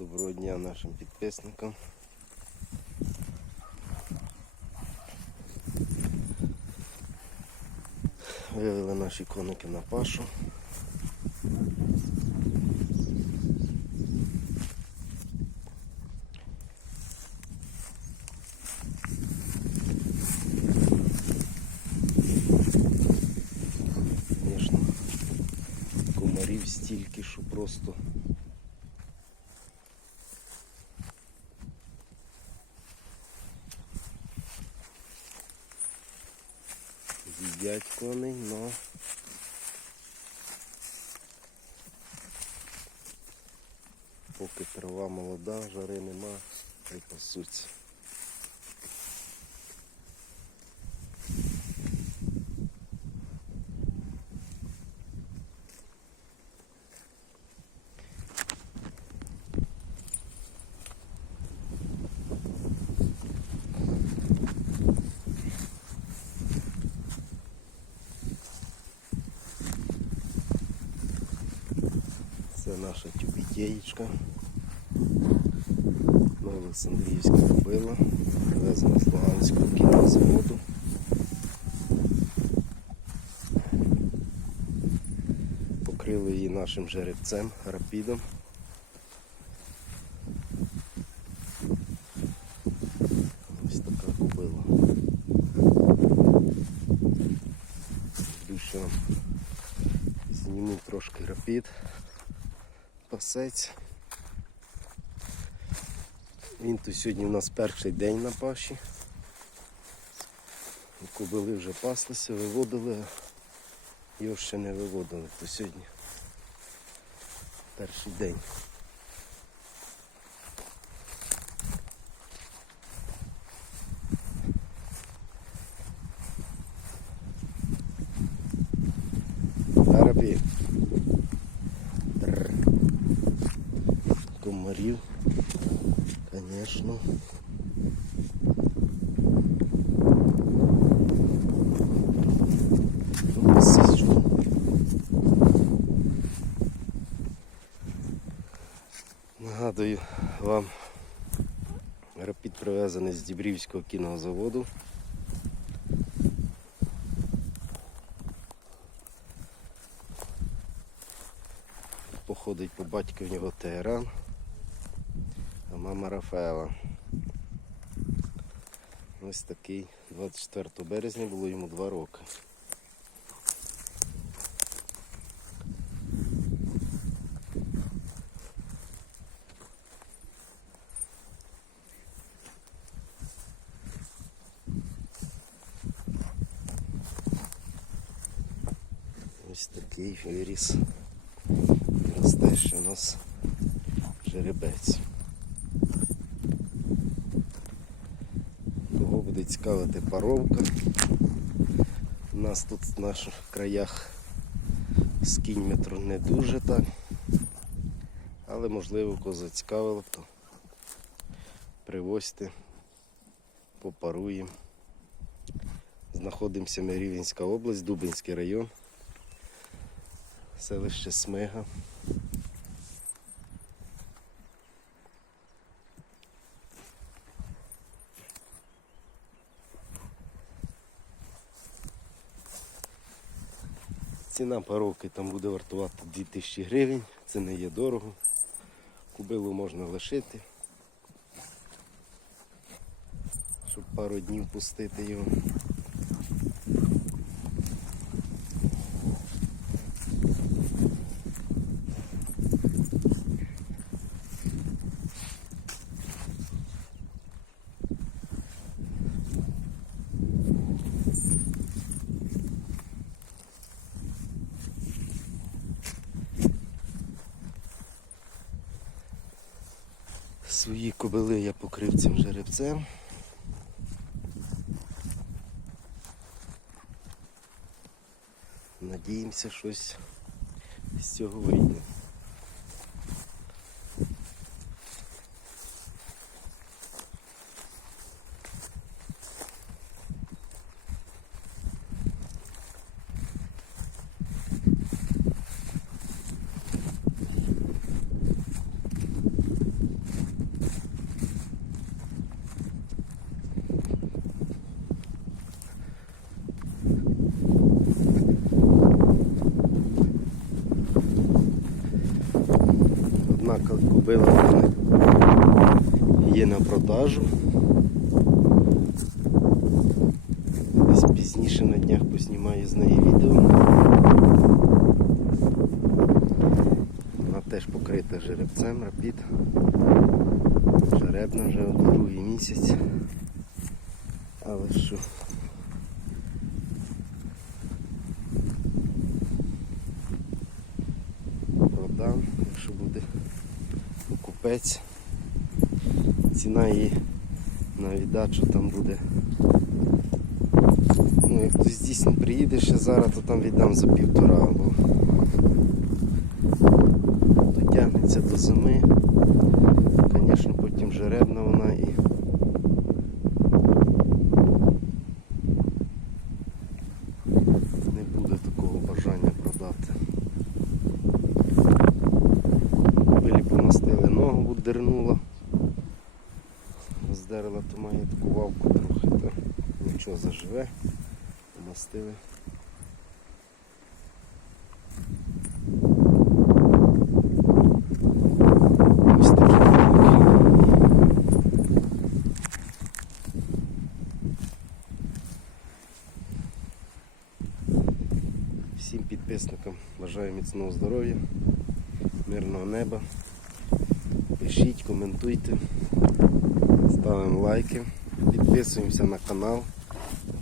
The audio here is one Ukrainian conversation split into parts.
Доброго дня нашим підписникам. Вивели наші коники на пашу. Звісно, комарів стільки, що просто їдять коней, но поки трава молода, жари нема, хай Це наша тюбітєєчка. На Олександріївська купила, привезена з Луганського кінозаводу. Покрили її нашим жеребцем, рапідом. Ось така купила. Більше зніму трошки рапід пасець. Він тут сьогодні у нас перший день на паші. Кобили вже паслися, виводили, його ще не виводили, то сьогодні перший день. Комарів, звісно. Ну. Нагадую вам, рапід привезений з Дібрівського кінозаводу. Походить по батьку в нього Тегеран, мама Рафаела. Ось такий 24 березня було йому 2 роки. Ось такий виріс. Росте ще у нас жеребець. Кого буде цікавити паровка. У нас тут в наших краях з кіньметру не дуже так. Але можливо кого зацікавило, то привозьте, попаруємо. Знаходимося ми Рівненська область, Дубинський район, селище Смига. Ціна паровки там буде вартувати 2000 гривень, це не є дорого. Кубилу можна лишити, щоб пару днів пустити його. Свої кобили я покрив цим жеребцем. Надіємося, щось з цього вийде. Кобила в мене є на продажу. Пізніше на днях поснімаю з неї відео. Вона теж покрита жеребцем, рапід. Жеребна вже другий місяць. Але що? Продам, якщо буде покупець. Ціна її на віддачу там буде. Ну, як хтось дійсно приїде ще зараз, то там віддам за півтора, або дотягнеться до зими. Звісно, потім жеребна вона і. Не буде такого бажання продати. Білі помастили ногу, будернула. Роздерла, то має таку вавку трохи, то нічого заживе. Помастили. Всім підписникам бажаю міцного здоров'я, мирного неба. Пишіть, коментуйте, ставимо лайки, підписуємося на канал.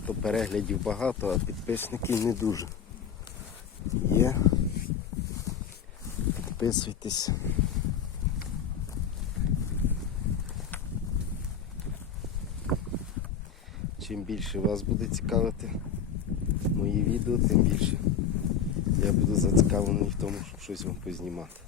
То переглядів багато, а підписників не дуже. Є. Підписуйтесь. Чим більше вас буде цікавити мої відео, тим більше я буду зацікавлений в тому, щоб щось вам познімати.